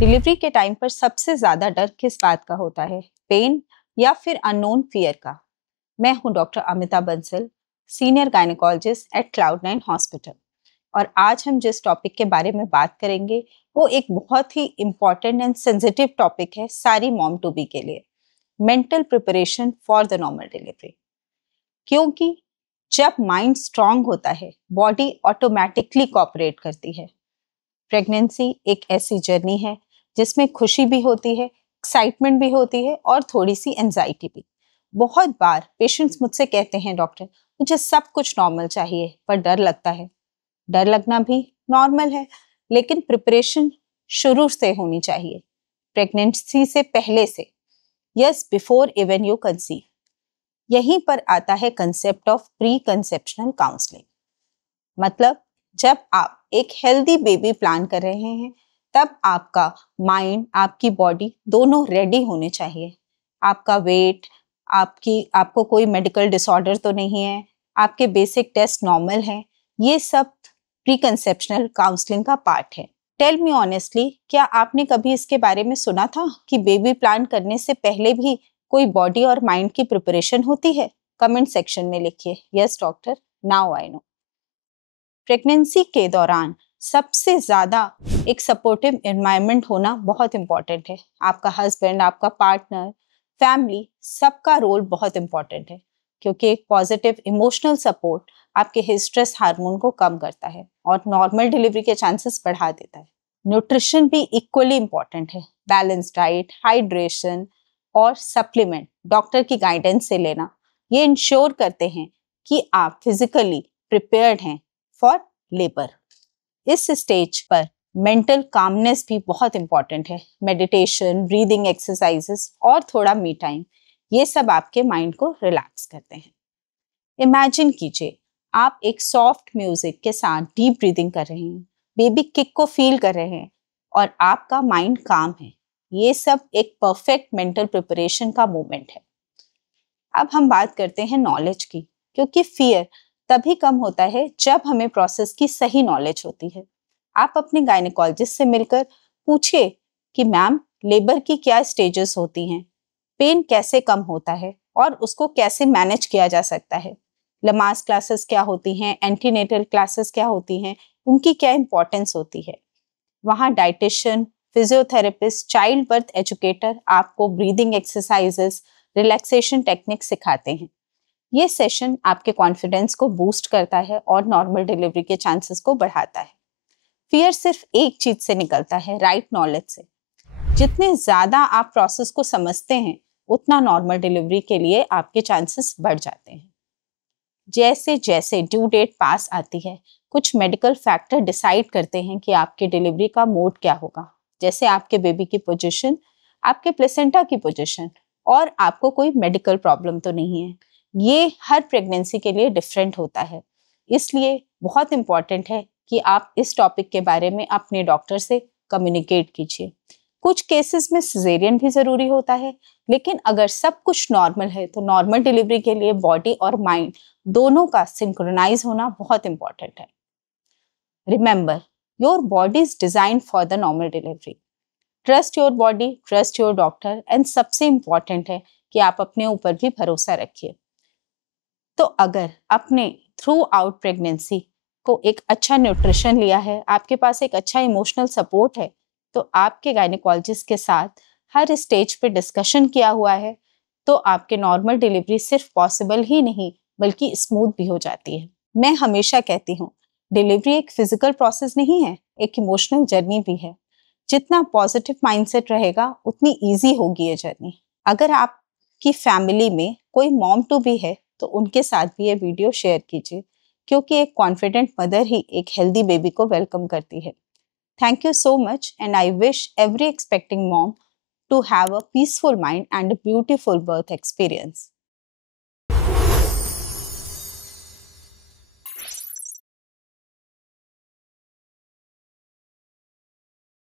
Delivery के time पर सबसे ज्यादा डर किस बात का होता है, पेन या फिर अननोन फियर का? मैं हूं doctor Amita Bansal, senior gynaecologist at cloud nine hospital. और आज हम जिस टॉपिक के बारे में बात करेंगे वो एक बहुत ही इम्पॉर्टेंट एंड सेंसिटिव टॉपिक है सारी मॉम टू बी के लिए, mental preparation for the normal delivery. क्योंकि जब माइंड स्ट्रांग होता है, बॉडी ऑटोमेटिकली कोऑपरेट करती है। प्रेगनेंसी एक ऐसी जर्नी है जिसमें खुशी भी होती है, एक्साइटमेंट भी होती है और थोड़ी सी एंजाइटी भी। बहुत बार पेशेंट्स मुझसे कहते हैं, डॉक्टर मुझे सब कुछ नॉर्मल चाहिए पर डर लगता है। डर लगना भी नॉर्मल है, लेकिन प्रिपरेशन शुरू से होनी चाहिए, प्रेगनेंसी से पहले से, yes, before even you conceive. यहीं पर आता है concept of pre conceptional counselling. मतलब जब आप एक हेल्दी बेबी प्लान कर रहे हैं तब आपका माइंड, आपकी बॉडी दोनों रेडी होने चाहिए। आपका वेट, आपको कोई मेडिकल डिसऑर्डर तो नहीं है, आपके बेसिक टेस्ट नॉर्मल हैं, ये सब प्री कंसेप्शनल काउंसलिंग का पार्ट है। टेल मी ऑनेस्टली, क्या आपने कभी इसके बारे में सुना था कि बेबी प्लान करने से पहले भी कोई बॉडी और माइंड की प्रिपरेशन होती है? कमेंट सेक्शन में लिखिए, yes doctor, now I know. Pregnancy के दौरान सबसे ज्यादा एक सपोर्टिव एनवायरनमेंट होना बहुत इंपॉर्टेंट है। आपका हस्बैंड, आपका पार्टनर, फैमिली, सबका रोल बहुत इंपॉर्टेंट है, क्योंकि एक पॉजिटिव इमोशनल सपोर्ट आपके स्ट्रेस हार्मोन को कम करता है और नॉर्मल डिलीवरी के चांसेस बढ़ा देता है। न्यूट्रिशन भी इक्वली इंपॉर्टेंट है। बैलेंस डाइट, हाइड्रेशन और सप्लीमेंट डॉक्टर की गाइडेंस से लेना, ये इंश्योर करते हैं कि आप फिजिकली प्रिपेयर्ड हैं फॉर लेबर। इस स्टेज पर मेंटल कामनेस भी बहुत इंपॉर्टेंट है। मेडिटेशन, ब्रीदिंग एक्सरसाइजेस और थोड़ा मी टाइम, ये सब आपके माइंड को रिलैक्स करते हैं। इमेजिन कीजिए, आप एक सॉफ्ट म्यूजिक के साथ डीप ब्रीदिंग कर रहे हैं, बेबी किक को फील कर रहे हैं और आपका माइंड काम है। ये सब एक परफेक्ट मेंटल प्रिपरेशन का मोमेंट है। अब हम बात करते हैं नॉलेज की, क्योंकि फियर तभी कम होता है जब हमें प्रोसेस की सही नॉलेज होती है। आप अपने गायनेकोलॉजिस्ट से मिलकर पूछिए कि मैम, लेबर की क्या स्टेजेस होती हैं, पेन कैसे कम होता है और उसको कैसे मैनेज किया जा सकता है, लमास क्लासेस क्या होती हैं, एंटीनेटल क्लासेस क्या होती हैं, उनकी क्या इंपॉर्टेंस होती है। वहाँ dietitian, physiotherapist, child birth educator आपको ब्रीदिंग एक्सरसाइजेस, रिलैक्सेशन टेक्निक सिखाते हैं। ये सेशन आपके कॉन्फिडेंस को बूस्ट करता है और नॉर्मल डिलीवरी के चांसेस को बढ़ाता है। फियर सिर्फ एक चीज से निकलता है, राइट नॉलेज से। जितने ज्यादा आप प्रोसेस को समझते हैं उतना नॉर्मल डिलीवरी के लिए आपके चांसेस बढ़ जाते हैं। जैसे जैसे ड्यू डेट पास आती है, कुछ मेडिकल फैक्टर डिसाइड करते हैं कि आपके डिलीवरी का मोड क्या होगा, जैसे आपके बेबी की पोजीशन, आपके प्लेसेंटा की पोजीशन और आपको कोई मेडिकल प्रॉब्लम तो नहीं है। ये हर प्रेगनेंसी के लिए डिफरेंट होता है। इसलिए बहुत इंपॉर्टेंट है कि आप इस टॉपिक के बारे में अपने डॉक्टर से कम्युनिकेट कीजिए। कुछ केसेस में सिजेरियन भी जरूरी होता है, लेकिन अगर सब कुछ नॉर्मल है तो नॉर्मल डिलीवरी के लिए बॉडी और माइंड दोनों का सिंक्रोनाइज होना बहुत इंपॉर्टेंट है। Remember, your body is design for the normal delivery. Trust your body, trust your doctor and सबसे इंपॉर्टेंट है कि आप अपने ऊपर भी भरोसा रखिए। तो अगर आपने थ्रू आउट प्रेगनेंसी को एक अच्छा न्यूट्रिशन लिया है, आपके पास एक अच्छा इमोशनल सपोर्ट है, तो आपके गायनेकोलॉजिस्ट के साथ हर स्टेज पे डिस्कशन किया हुआ है, तो आपके नॉर्मल डिलीवरी सिर्फ पॉसिबल ही नहीं बल्कि स्मूथ भी हो जाती है। मैं हमेशा कहती हूँ, डिलीवरी एक फिजिकल प्रोसेस नहीं है, एक इमोशनल जर्नी भी है। जितना पॉजिटिव माइंडसेट रहेगा उतनी ईजी होगी ये जर्नी। अगर आपकी फैमिली में कोई मॉम टू बी है तो उनके साथ भी ये वीडियो शेयर कीजिए, क्योंकि एक कॉन्फिडेंट मदर ही एक हेल्दी बेबी को वेलकम करती है। Thank you so much, and I wish every expecting mom to have a peaceful mind and a beautiful birth experience.